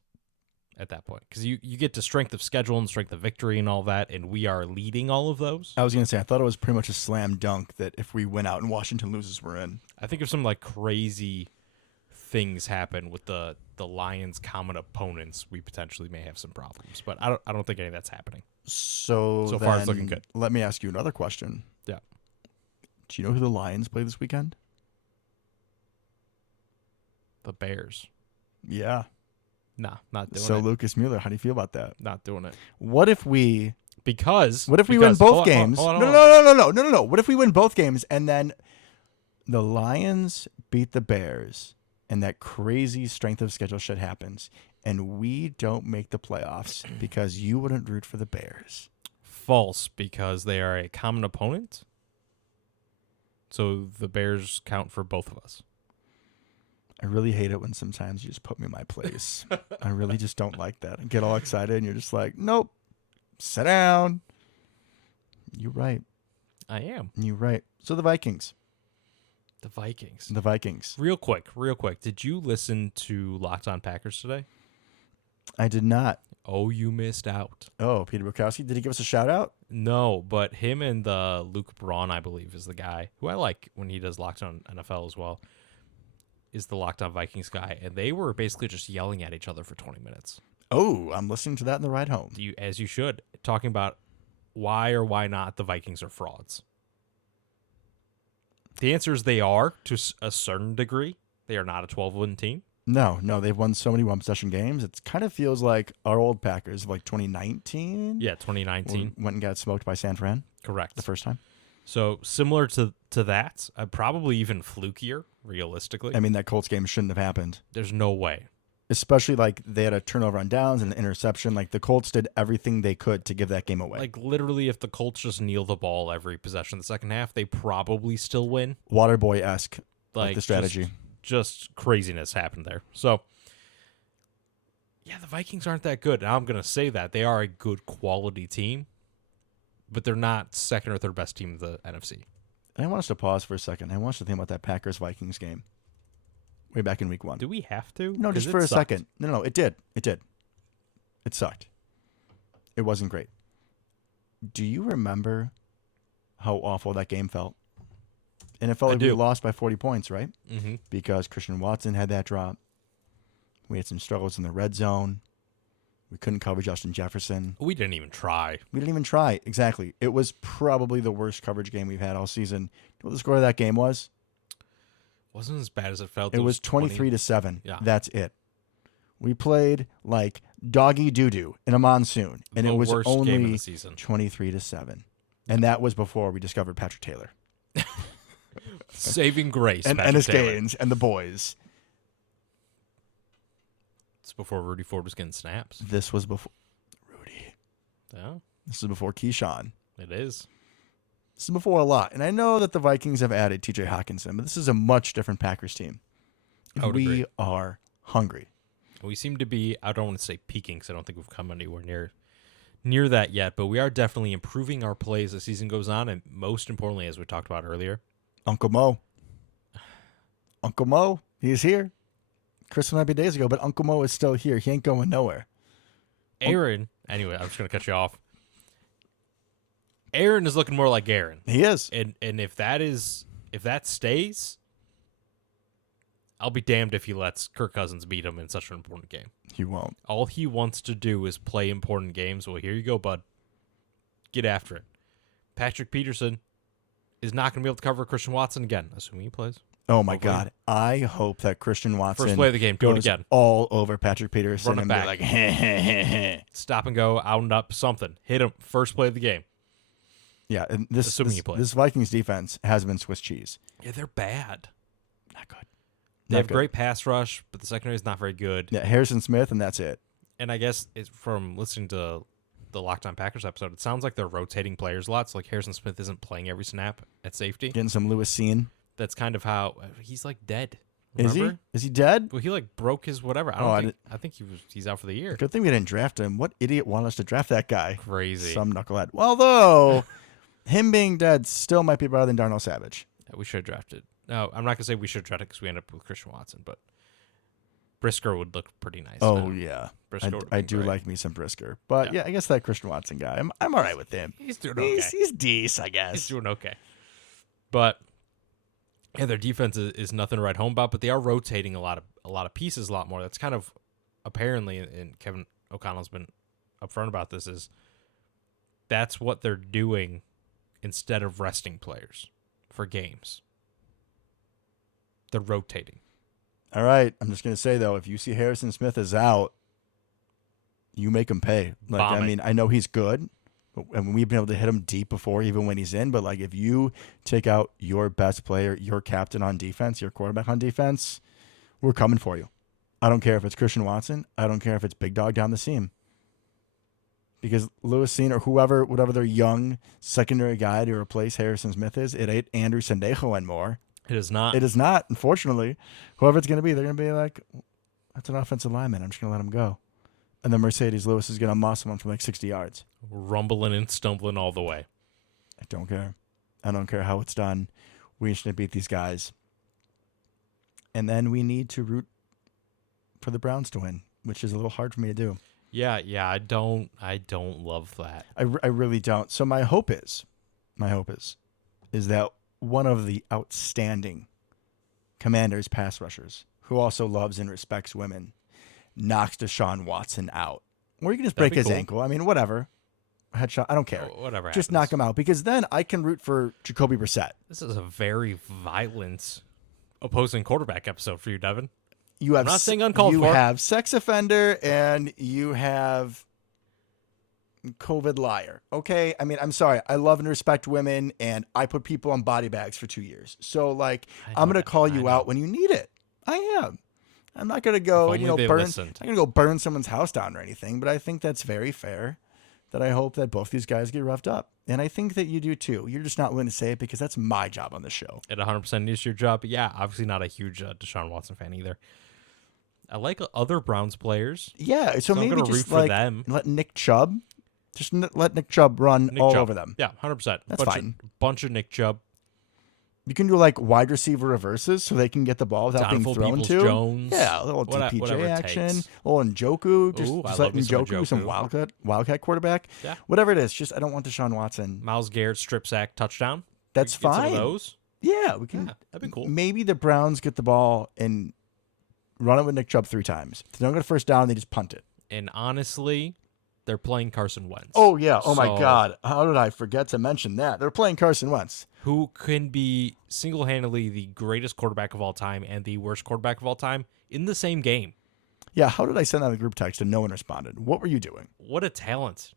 at that point. Because you get to strength of schedule and strength of victory and all that, and we are leading all of those. I was going to say, I thought it was pretty much a slam dunk that if we win out and Washington loses, we're in. I think if some like crazy things happen with the Lions' common opponents, we potentially may have some problems. But I don't think any of that's happening. So far it's looking good. Let me ask you another question. Yeah. Do you know who the Lions play this weekend? The Bears. Yeah. Nah, not doing So it. Lucas Mueller, how do you feel about that? Not doing it. What if we Because win both games? Hold on. No. What if we win both games and then the Lions beat the Bears and that crazy strength of schedule shit happens and we don't make the playoffs because you wouldn't root for the Bears? False, because they are a common opponent. So the Bears count for both of us. I really hate it when sometimes you just put me in my place. I really just don't like that. I get all excited and you're just like, nope, sit down. You're right. I am. You're right. So the Vikings. The Vikings. The Vikings. Real quick. Did you listen to Locked On Packers today? I did not. Oh, you missed out. Oh, Peter Bukowski. Did he give us a shout out? No, but him and Luke Braun, I believe, is the guy who I like when he does Locked On NFL as well, is the Locked On Vikings guy. And they were basically just yelling at each other for 20 minutes. Oh, I'm listening to that in the ride home. As you should. Talking about why or why not the Vikings are frauds. The answer is they are, to a certain degree. They are not a 12-win team. No, they've won so many one-possession games. It kind of feels like our old Packers of like 2019. Yeah, 2019. Went and got smoked by San Fran Correct. the first time. So similar to that, probably even flukier, realistically. I mean, that Colts game shouldn't have happened. There's no way. Especially like they had a turnover on downs and an interception. Like the Colts did everything they could to give that game away. Like literally, if the Colts just kneel the ball every possession in the second half, they probably still win. Waterboy-esque, like the strategy. Just craziness happened there. So, yeah, the Vikings aren't that good. Now I'm going to say that. They are a good quality team, but they're not second or third best team in the NFC. I want us to pause for a second. I want us to think about that Packers-Vikings game way back in week 1. Do we have to? No, just for a second. No, it did. It sucked. It wasn't great. Do you remember how awful that game felt? And it felt like we lost by 40 points, right? Mm-hmm. Because Christian Watson had that drop. We had some struggles in the red zone. We couldn't cover Justin Jefferson. We didn't even try. Exactly. It was probably the worst coverage game we've had all season. You know what the score of that game was? Wasn't as bad as it felt. It was 23-7. Yeah. That's it. We played like doggy doo-doo in a monsoon. And The it was worst game of only the season. 23-7. And that was before we discovered Patrick Taylor. Saving grace. And Patrick Ennis Taylor. Gaines and the boys. It's before Rudy Ford was getting snaps. This was before Rudy. Yeah, This is before Keyshawn. it is. This is before a lot. And I know that the Vikings have added TJ Hawkinson, but this is a much different Packers team. I would agree. We are hungry. We seem to be, I don't want to say peaking because I don't think we've come anywhere near that yet, but we are definitely improving our play as the season goes on, and most importantly, as we talked about earlier, Uncle Mo. Uncle Mo, he's here. Christmas might be days ago, but Uncle Mo is still here. He ain't going nowhere. Aaron. Anyway, I'm just gonna cut you off. Aaron is looking more like Aaron, He is. and if that stays, I'll be damned if he lets Kirk Cousins beat him in such an important game. He won't. All he wants to do is play important games. Well, here you go, bud. Get after it. Patrick Peterson is not going to be able to cover Christian Watson again, assuming he plays. Oh, my Hopefully. God. I hope that Christian Watson First play of the game, do it goes again. all over Patrick Peterson Run it and back. be like, heh, heh, heh, heh. Stop and go, out and up, something. Hit him. First play of the game. Yeah, and this Assuming he plays. this Vikings defense has been Swiss cheese. Yeah, they're bad. Not good. They Not have good. great pass rush, but the secondary is not very good. Yeah, Harrison Smith, and that's it. And I guess it's from listening to the Locked On Packers episode, it sounds like they're rotating players a lot. So like Harrison Smith isn't playing every snap at safety. Getting some Lewis Scene. That's kind of how he's like dead. Is he? Remember? Is he dead? Well, he like broke his whatever. I think he's out for the year. Good thing we didn't draft him. What idiot wanted us to draft that guy? Crazy. Some knucklehead. Well, though, him being dead still might be better than Darnell Savage. Yeah, we should have drafted. No, I'm not gonna say we should draft it because we end up with Christian Watson, but Brisker would look pretty nice. Oh, now. yeah. Brisker would I be do great. like me some Brisker. But, Yeah. yeah, I guess that Christian Watson guy, I'm all right with him. He's doing okay. He's decent, I He's guess. doing okay. But yeah, their defense is nothing to write home about, but they are rotating a lot of pieces a lot more. That's kind of apparently, and Kevin O'Connell's been upfront about this, is that's what they're doing instead of resting players for games. They're rotating. All right. I'm just going to say, though, if you see Harrison Smith is out, you make him pay. Like, I Vomit. mean, I know he's good, and we've been able to hit him deep before, even when he's in. But, like, if you take out your best player, your captain on defense, your quarterback on defense, we're coming for you. I don't care if it's Christian Watson. I don't care if it's Big Dog down the seam. Because Lewis Cine or whatever their young secondary guy to replace Harrison Smith is, it ain't Andrew Sendejo anymore. It is not. It is not, unfortunately. Whoever it's going to be, they're going to be like, that's an offensive lineman. I'm just going to let him go. And then Mercedes Lewis is going to muscle him from like 60 yards. Rumbling and stumbling all the way. I don't care. I don't care how it's done. We just need to beat these guys. And then we need to root for the Browns to win, which is a little hard for me to do. Yeah, I don't love that. I really don't. So my hope is that one of the outstanding Commanders pass rushers, who also loves and respects women, knocks Deshaun Watson out. Or you can just That'd break be his cool. ankle. I mean, whatever. Headshot. I don't care. Whatever. Just happens. knock him out, because then I can root for Jacoby Brissett. This is a very violent opposing quarterback episode for you, Devin. You have I'm not saying uncalled you for. have sex offender and you have COVID liar. Okay? I mean, I'm sorry. I love and respect women, and I put people on body bags for 2 years. So, like, I I'm know going to that. call I you know. out when you need it. I am. I'm not going to go, If only they burn. listened. I'm going to go burn someone's house down or anything, but I think that's very fair. That I hope that both these guys get roughed up. And I think that you do too. You're just not willing to say it because that's my job on the show. It 100% is your job. But yeah, obviously not a huge Deshaun Watson fan either. I like other Browns players. Yeah, so I'm maybe gonna just root for like them. let Nick Chubb, let Nick Chubb run Nick all Chubb. over them. Yeah, 100%. That's fine. Bunch of Nick Chubb. You can do like wide receiver reverses so they can get the ball without being Downful thrown to. Peoples-Jones. Yeah, a little Whatever DPJ it action, takes. a little Njoku, just Ooh, I let love me some Njoku some Njoku. wildcat quarterback. Yeah. Whatever it is, just I don't want Deshaun Watson. Miles Garrett strip sack touchdown. That's We can get some fine. of those. Yeah, we can. Yeah, that'd be cool. Maybe the Browns get the ball and run it with Nick Chubb 3 times. If they don't get a first down, they just punt it. And honestly, they're playing Carson Wentz. Oh yeah. Oh my So- God. How did I forget to mention that? They're playing Carson Wentz. Who can be single-handedly the greatest quarterback of all time and the worst quarterback of all time in the same game. Yeah, how did I send out a group text and no one responded? What were you doing? What a talent.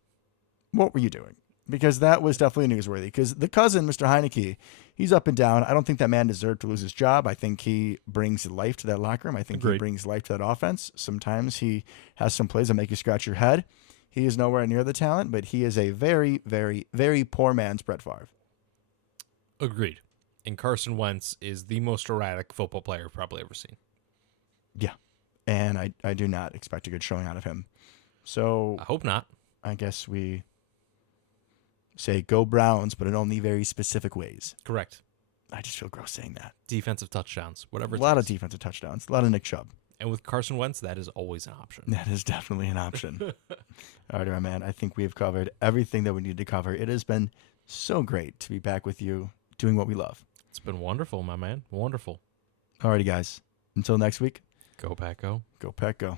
What were you doing? Because that was definitely newsworthy. Because the cousin, Mr. Heineke, he's up and down. I don't think that man deserved to lose his job. I think he brings life to that locker room. I think he Agreed. brings life to that offense. Sometimes he has some plays that make you scratch your head. He is nowhere near the talent, but he is a very, very, very poor man's Brett Favre. Agreed. And Carson Wentz is the most erratic football player I've probably ever seen. Yeah. And I do not expect a good showing out of him. So I hope not. I guess we say go Browns, but in only very specific ways. Correct. I just feel gross saying that. Defensive touchdowns, whatever. A it lot of takes. defensive touchdowns. A lot of Nick Chubb. And with Carson Wentz, that is always an option. That is definitely an option. All right, my man. I think we have covered everything that we need to cover. It has been so great to be back with you doing what we love. It's been wonderful, my man. Wonderful. All righty, guys. Until next week. Go Pack Go. Go Pack Go.